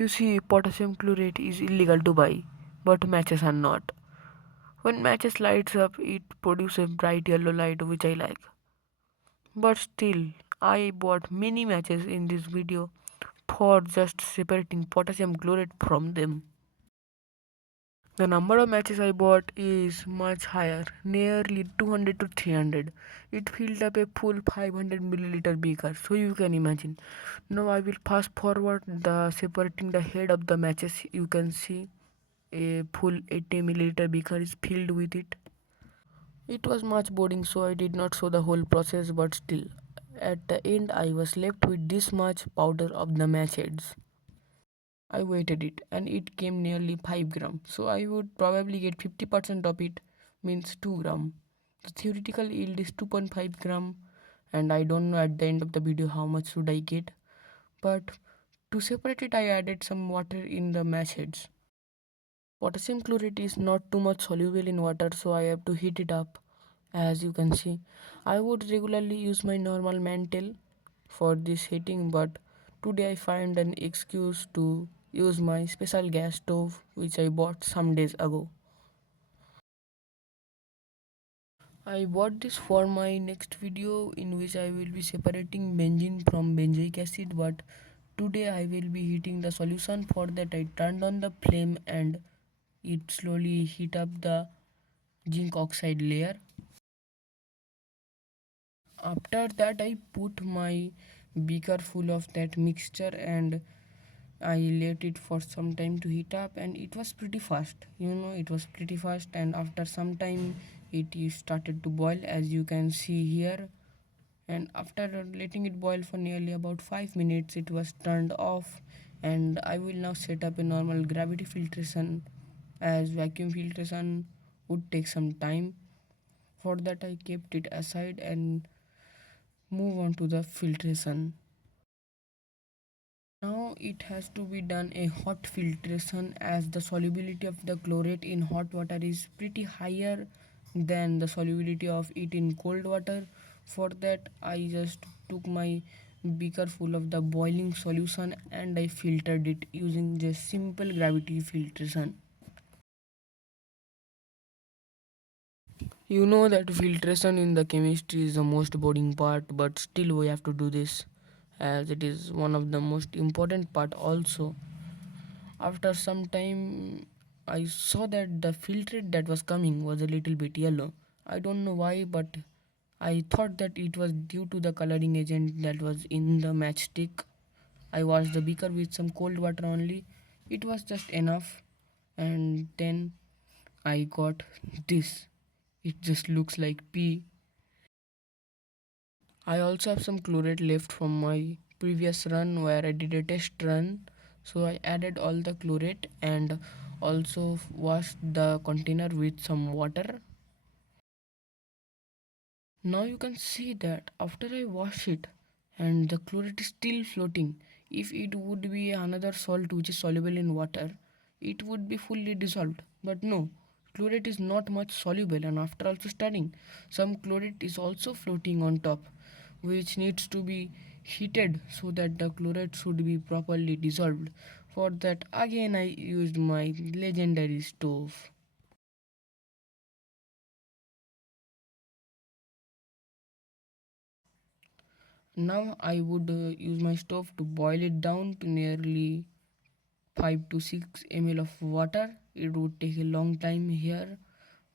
You see, potassium chlorate is illegal to buy, but matches are not. When matches lights up, it produces a bright yellow light which I like. But still, I bought many matches in this video for just separating potassium chlorate from them. The number of matches I bought is much higher, nearly 200 to 300. It filled up a full 500 milliliter beaker, so you can imagine. Now I will fast forward the separating the head of the matches. You can see a full 80 milliliter beaker is filled with it. It was much boring, so I did not show the whole process, but still, at the end I was left with this much powder of the match heads. I weighted it and it came nearly 5 gram, so I would probably get 50% of it, means 2 gram. The theoretical yield is 2.5 gram, and I don't know at the end of the video how much should I get, but to separate it I added some water in the match heads. Potassium chlorate is not too much soluble in water, so I have to heat it up. As you can see, I would regularly use my normal mantle for this heating, but today I find an excuse to use my special gas stove which I bought some days ago. I bought this for my next video in which I will be separating benzene from benzoic acid, but today I will be heating the solution. For that I turned on the flame and it slowly heat up the zinc oxide layer. After that I put my beaker full of that mixture and I let it for some time to heat up, and it was pretty fast. It was pretty fast, and after some time it started to boil, as you can see here. And after letting it boil for nearly about 5 minutes, it was turned off, and I will now set up a normal gravity filtration, as vacuum filtration would take some time. For that I kept it aside and move on to the filtration. Now it has to be done a hot filtration, as the solubility of the chlorate in hot water is pretty higher than the solubility of it in cold water. For that I just took my beaker full of the boiling solution and I filtered it using just simple gravity filtration. You know that filtration in the chemistry is the most boring part, but still we have to do this, as it is one of the most important part also. After some time, I saw that the filtrate that was coming was a little bit yellow. I don't know why, but I thought that it was due to the coloring agent that was in the matchstick. I washed the beaker with some cold water only. It was just enough, and then I got this. It just looks like pee. I also have some chlorate left from my previous run where I did a test run. So I added all the chlorate and also washed the container with some water. Now you can see that after I wash it and the chlorate is still floating. If it would be another salt which is soluble in water, it would be fully dissolved. But no, chlorate is not much soluble, and after also studying, some chlorate is also floating on top, which needs to be heated so that the chlorate should be properly dissolved. For that again I used my legendary stove. Now I would use my stove to boil it down to nearly 5 to 6 ml of water. It would take a long time here,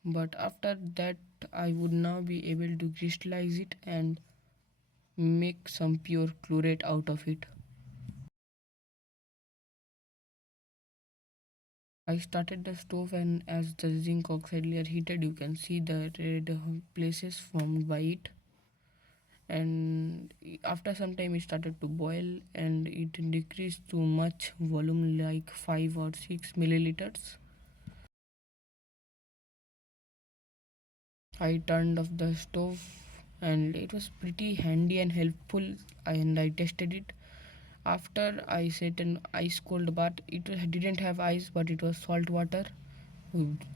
but after that I would now be able to crystallize it and make some pure chlorate out of it. I started the stove, and as the zinc oxide layer heated, you can see the red places formed by it. And after some time, it started to boil, and it decreased to much volume, like 5 or 6 milliliters. I turned off the stove, and it was pretty handy and helpful, and I tested it. After I set an ice cold bath, it didn't have ice, but it was salt water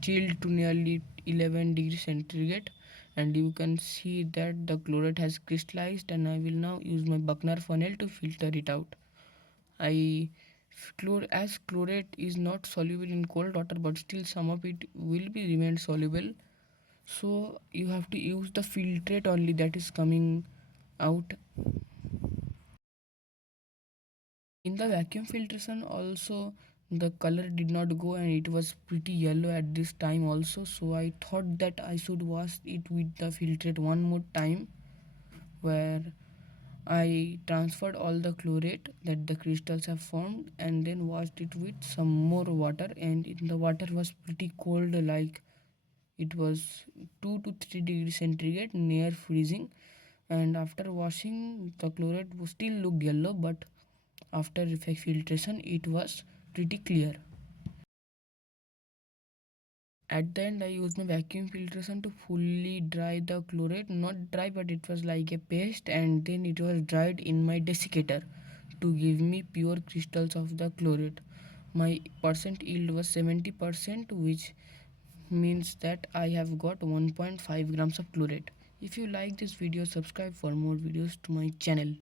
chilled to nearly 11 degrees centigrade, and you can see that the chlorate has crystallized, and I will now use my Buckner funnel to filter it out. I As chlorate is not soluble in cold water, but still some of it will be remain soluble. So you have to use the filtrate only that is coming out. In the vacuum filtration also the color did not go and it was pretty yellow at this time also, so I thought that I should wash it with the filtrate one more time, where I transferred all the chlorate that the crystals have formed and then washed it with some more water, and the water was pretty cold, like it was 2 to 3 degrees centigrade near freezing. And after washing, the chlorate still looked yellow, but after filtration it was pretty clear. At the end I used my vacuum filtration to fully dry the chlorate, not dry but it was like a paste, and then it was dried in my desiccator to give me pure crystals of the chlorate. My percent yield was 70%, which means that I have got 1.5 grams of chlorate. If you like this video, subscribe for more videos to my channel.